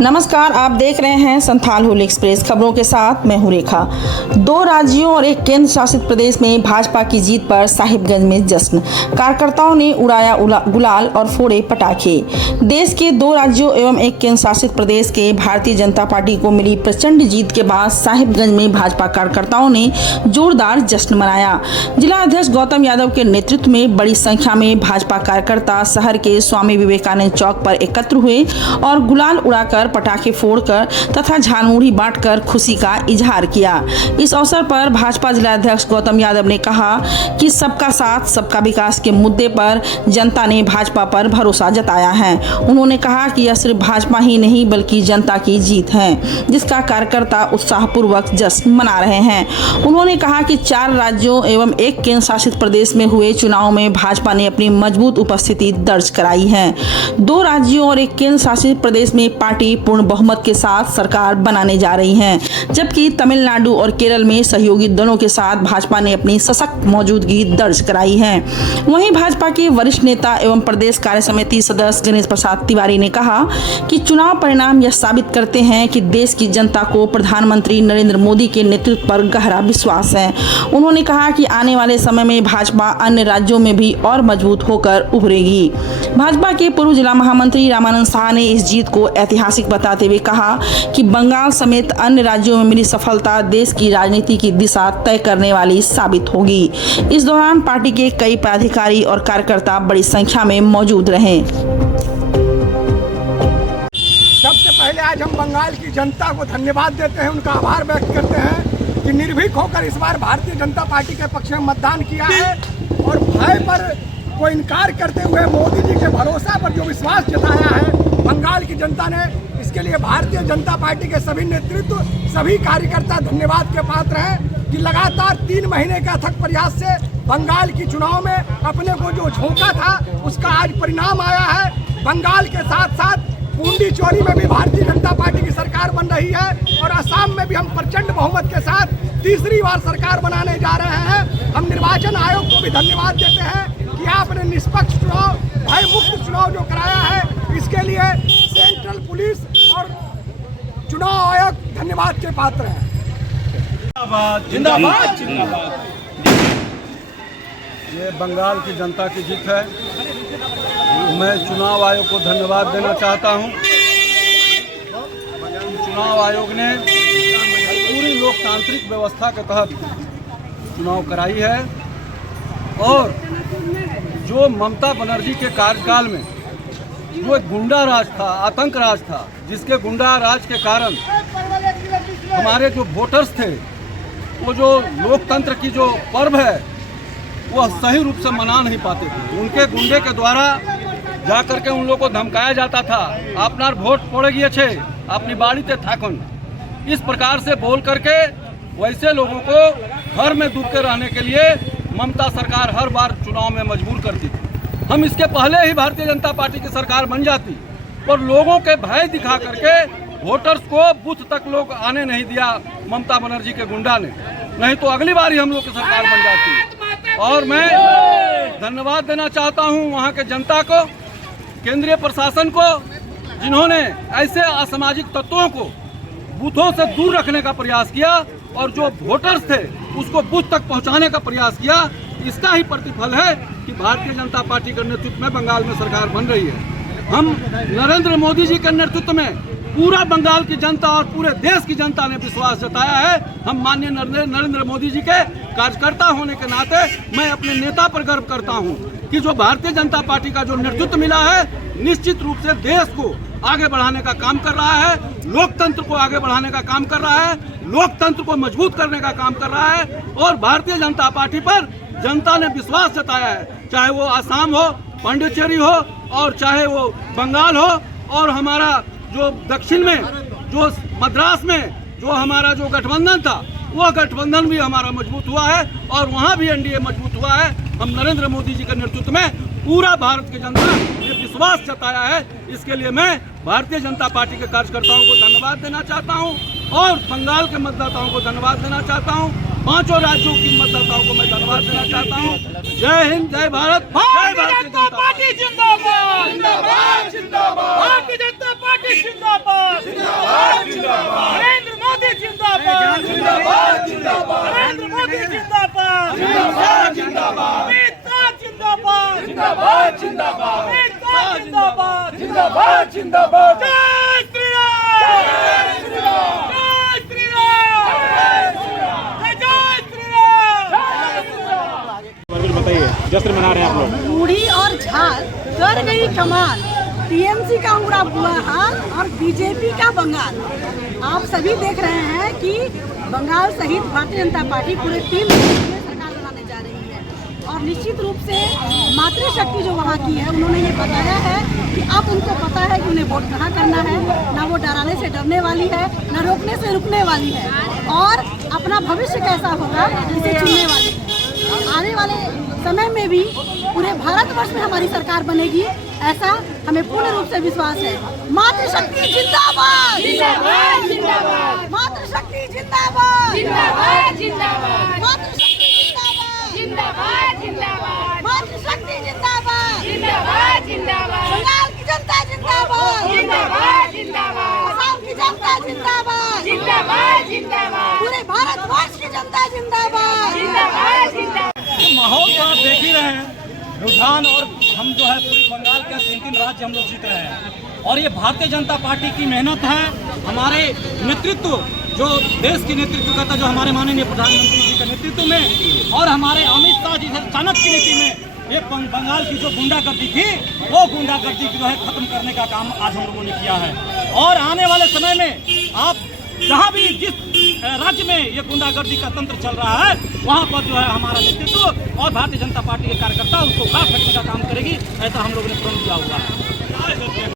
नमस्कार, आप देख रहे हैं संथाल हुल एक्सप्रेस खबरों के साथ मैं हूं रेखा। 2 राज्यों और एक केंद्र शासित प्रदेश में भाजपा की जीत पर साहिबगंज में जश्न। कार्यकर्ताओं ने उड़ाया गुलाल और फोड़े पटाखे। देश के 2 राज्यों एवं एक केंद्र शासित प्रदेश के भारतीय जनता पार्टी को मिली प्रचंड जीत के बाद साहिबगंज में भाजपा कार्यकर्ताओं ने जोरदार जश्न मनाया। जिला अध्यक्ष गौतम यादव के नेतृत्व में बड़ी संख्या में भाजपा कार्यकर्ता शहर के स्वामी विवेकानंद चौक पर एकत्र हुए और गुलाल उड़ाकर, पटाखे फोड़कर तथा झालमुड़ी बांटकर खुशी का इजहार किया। इस अवसर पर भाजपा जिला अध्यक्ष गौतम यादव ने कहा कि सबका साथ सबका विकास के मुद्दे पर जनता ने भाजपा पर भरोसा जताया है। उन्होंने कहा कि यह सिर्फ भाजपा ही नहीं बल्कि जनता की जीत है, जिसका कार्यकर्ता उत्साहपूर्वक जश्न मना रहे हैं। उन्होंने कहा कि 4 राज्यों एवं एक केंद्र शासित प्रदेश में हुए चुनाव में भाजपा ने अपनी मजबूत उपस्थिति दर्ज कराई है। 2 राज्यों और एक केंद्र शासित प्रदेश में पार्टी पूर्ण बहुमत के साथ सरकार बनाने जा रही है, जबकि तमिलनाडु और केरल में सहयोगी दलों के साथ भाजपा ने अपनी सशक्त मौजूदगी दर्ज कराई है। वहीं भाजपा के वरिष्ठ नेता एवं प्रदेश कार्य समिति सदस्य गणेश प्रसाद तिवारी ने कहा कि चुनाव परिणाम यह साबित करते हैं कि देश की जनता को प्रधानमंत्री नरेंद्र मोदी के नेतृत्व पर गहरा विश्वास है। उन्होंने कहा कि आने वाले समय में भाजपा अन्य राज्यों में भी और मजबूत होकर उभरेगी। भाजपा के पूर्व जिला महामंत्री रामानंद शाह ने इस जीत को ऐतिहासिक बताते हुए कहा कि बंगाल समेत अन्य राज्यों में मिली सफलता देश की राजनीति की दिशा तय करने वाली साबित होगी। इस दौरान पार्टी के कई पदाधिकारी और कार्यकर्ता बड़ी संख्या में मौजूद रहे। सबसे पहले आज हम बंगाल की जनता को धन्यवाद देते हैं, उनका आभार व्यक्त करते हैं कि निर्भीक होकर इस बार भारतीय जनता पार्टी के पक्ष में मतदान किया है और भय पर को इनकार करते हुए मोदी जी के भरोसा पर जो विश्वास जताया है बंगाल की जनता ने, इसके लिए भारतीय जनता पार्टी के सभी नेतृत्व, सभी कार्यकर्ता धन्यवाद के पात्र हैं कि लगातार 3 महीने के अथक प्रयास से बंगाल की चुनाव में अपने को जो झोंका था उसका आज परिणाम आया है। बंगाल के साथ साथ पुडुचेरी में भी भारतीय जनता पार्टी की सरकार बन रही है और असम में भी हम प्रचंड बहुमत के साथ तीसरी बार सरकार बनाने जा रहे हैं। हम निर्वाचन आयोग को भी धन्यवाद देते हैं कि आपने निष्पक्ष चुनाव, भय मुक्त चुनाव जो कराया है, इसके लिए सेंट्रल पुलिस और चुनाव आयोग धन्यवाद के पात्र हैं। जिंदाबाद जिंदाबाद। ये बंगाल की जनता की जीत है। मैं चुनाव आयोग को धन्यवाद देना चाहता हूं। चुनाव आयोग ने पूरी लोकतांत्रिक व्यवस्था के तहत चुनाव कराई है और जो ममता बनर्जी के कार्यकाल में जो एक गुंडा राज था, आतंक राज था, जिसके गुंडा राज के कारण हमारे जो वोटर्स थे वो जो लोकतंत्र की जो पर्व है वह सही रूप से मना नहीं पाते थे। उनके गुंडे के द्वारा जा करके उन लोगों को धमकाया जाता था, अपना वोट पड़ गए छे, अपनी बाड़ी ते थाकन, इस प्रकार से बोल करके वैसे लोगों को घर में डूब के रहने के लिए ममता सरकार हर बार चुनाव में मजबूर करती थी। हम इसके पहले ही भारतीय जनता पार्टी की सरकार बन जाती पर लोगों के भय दिखा करके वोटर्स को बूथ तक लोग आने नहीं दिया ममता बनर्जी के गुंडा ने, नहीं तो अगली बार ही हम लोग की सरकार बन जाती। और मैं धन्यवाद देना चाहता हूं वहां के जनता को, केंद्रीय प्रशासन को, जिन्होंने ऐसे असामाजिक तत्वों को बूथों से दूर रखने का प्रयास किया और जो वोटर्स थे उसको बूथ तक पहुंचाने का प्रयास किया। इसका ही प्रतिफल है कि भारतीय जनता पार्टी के नेतृत्व में बंगाल में सरकार बन रही है। हम नरेंद्र मोदी जी के नेतृत्व में पूरा बंगाल की जनता और पूरे देश की जनता ने विश्वास जताया है। हम माननीय नरेंद्र मोदी जी के कार्यकर्ता होने के नाते मैं अपने नेता पर गर्व करता हूं कि जो भारतीय जनता पार्टी का जो नेतृत्व मिला है निश्चित रूप से देश को आगे बढ़ाने का काम कर रहा है, लोकतंत्र को आगे बढ़ाने का काम कर रहा है, लोकतंत्र को मजबूत करने का काम कर रहा है और भारतीय जनता पार्टी पर जनता ने विश्वास जताया है, चाहे वो आसाम हो, पुडुचेरी हो और चाहे वो बंगाल हो और हमारा जो दक्षिण में जो मद्रास में जो हमारा जो गठबंधन था वह गठबंधन भी हमारा मजबूत हुआ है और वहाँ भी एनडीए मजबूत हुआ है। हम नरेंद्र मोदी जी के नेतृत्व में पूरा भारत की जनता ने विश्वास जताया है। इसके लिए मैं भारतीय जनता पार्टी के कार्यकर्ताओं को धन्यवाद देना चाहता हूं और बंगाल के मतदाताओं को धन्यवाद देना चाहता हूं, 5 राज्यों की मतदाताओं को मैं धन्यवाद देना चाहता हूं। जय हिंद, जय भारत, जय भारतीय जनता पार्टी जिंदाबाद, जिंदाबाद, जिंदाबाद, भारतीय जनता पार्टी जिंदाबाद। जिंदाबाद जिंदाबाद जिंदाबाद जिंदाबाद जिंदाबाद जय श्री राम जय श्री राम जय श्री राम जय श्री राम। बताइए, जश्न मना रहे हैं आप लोग। बूढ़ी और झाल कर गई कमाल, टीएमसी का हुआ बुरा हाल और बीजेपी का बंगाल। आप सभी देख रहे हैं कि बंगाल सहित भारतीय जनता पार्टी पूरे 3 महीने में सरकार बनाने जा रही है और निश्चित रूप से मातृशक्ति जो वहाँ की है उन्होंने ये बताया है कि अब उनको पता है कि उन्हें वोट कहाँ करना है, ना वो डराने से डरने वाली है, ना रोकने से रुकने वाली है और अपना भविष्य कैसा होगा इसे चुनने वाली है। आने वाले समय में भी पूरे भारतवर्ष में हमारी सरकार बनेगी, ऐसा हमें पूर्ण रूप से विश्वास है। मातृशक्ति जिंदाबाद जिंदाबाद जिंदाबाद, मातृशक्ति जिंदाबाद जिंदाबाद जिंदाबाद, मातृशक्ति जिंदाबाद जिंदाबाद जिंदाबाद, मातृशक्ति जिंदाबाद जिंदाबाद जिंदाबाद, बंगाल की जनता जिंदाबाद जिंदाबाद जिंदाबाद, असम की जनता जिंदाबाद जिंदाबाद जिंदाबाद, पूरे भारतवर्ष की जनता जिंदाबाद जिंदाबाद जिंदाबाद। माहौल तो आप देख ही रहे हैं, रुझान, और हम जो है पूरे बंगाल के 3 राज्य हम लोग जीत रहे हैं और ये भारतीय जनता पार्टी की मेहनत है। हमारे नेतृत्व जो देश की नेतृत्व करता है, जो हमारे माननीय प्रधानमंत्री जी के नेतृत्व में और हमारे अमित शाह जी से चाणक्य नीति में ये बंगाल की जो गुंडागर्दी थी वो गुंडागर्दी जो है खत्म करने का काम आज हम लोगों ने किया है। और आने वाले समय में आप जहाँ भी जिस राज्य में ये गुंडागर्दी का तंत्र चल रहा है वहाँ पर जो है हमारा नेतृत्व और भारतीय जनता पार्टी के कार्यकर्ता उसको उखाड़ फेंकने का काम करेगी, ऐसा हम लोगों ने प्रण किया हुआ है।